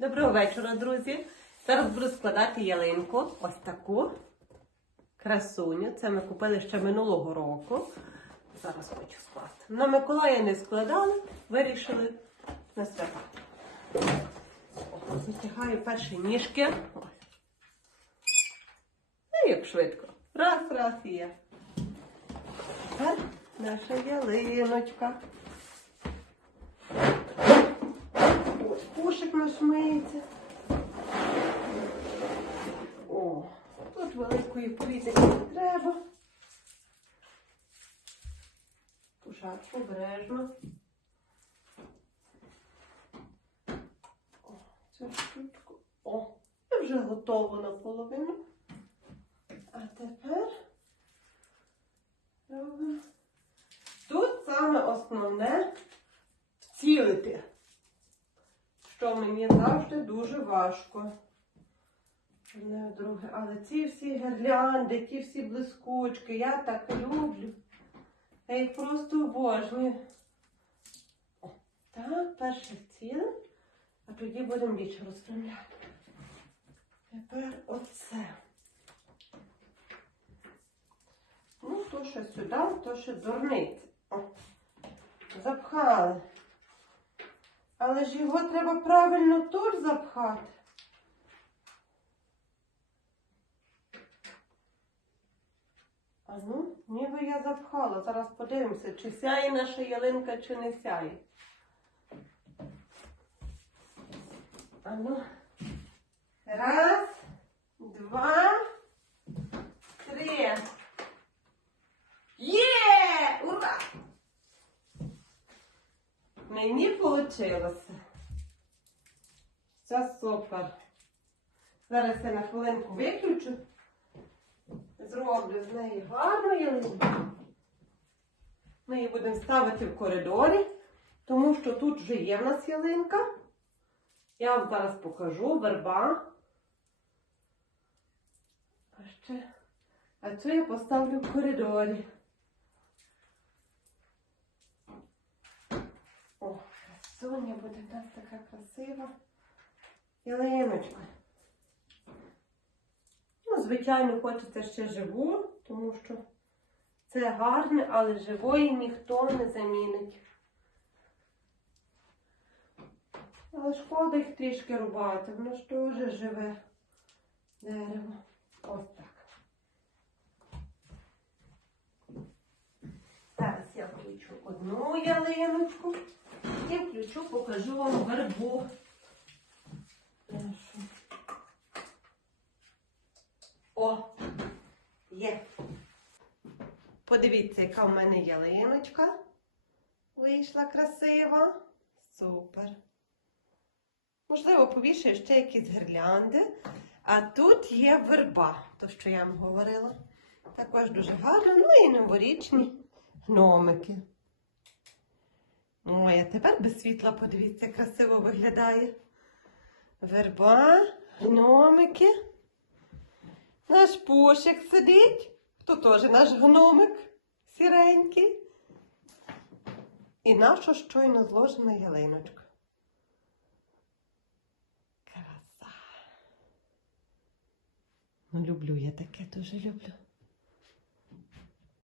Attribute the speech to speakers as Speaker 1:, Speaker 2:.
Speaker 1: Доброго вечора, друзі. Зараз буду складати ялинку. Ось таку красуню. Це ми купили ще минулого року. Зараз хочу скласти. На Миколая не складали, вирішили на свята. О, Затягаю перші ніжки. Ну, як швидко. Раз, раз і є. Тепер наша ялиночка. Ось кошик наш миється. О, тут великої політики не треба. Пушак обережно. О, цю штучку. О, і вже готово наполовину. А тепер робимо. Тут саме основне вцілити що мені завжди дуже важко. Одне друге. Але ці всі гірлянди, ті всі блискучки, я так люблю. Я їх просто обожнюю. Так, перше ціле, а тоді будемо більше розправляти. Тепер оце. Ну, то ще сюди, то ще дурниці. Запхали. Але ж його треба правильно тут запхати. А ну, ніби я запхала. Зараз подивимося, чи сяє наша ялинка, чи не сяє. А ну. Раз, Мені вийшло. Це супер. Зараз я на хвилинку виключу. Зроблю з неї гарну ялинку. Ми її будемо ставити в коридорі, тому що тут вже є в нас ялинка. Я вам зараз покажу верба. А ще, а цю я поставлю в коридорі. О, красуня буде в нас така красива ялиночка. Ну, звичайно, хочеться ще живу, тому що це гарне, але живої ніхто не замінить. Але шкода їх трішки рубати, воно ж теж живе дерево. Ось так. Зараз я включу одну ялиночку і включу, покажу вам вербу. О, є. Подивіться, яка в мене ялиночка. Вийшла красива. Супер. Можливо, повішаю ще якісь гірлянди. А тут є верба, то, що я вам говорила. Також дуже гарно, ну і новорічні гномики. Ой, а тепер без світла, подивіться, красиво виглядає. Верба, гномики. Наш пушик сидить. Тут теж наш гномик сіренький. І наша щойно зложена ялиночка. Краса. Ну, люблю я таке, дуже люблю.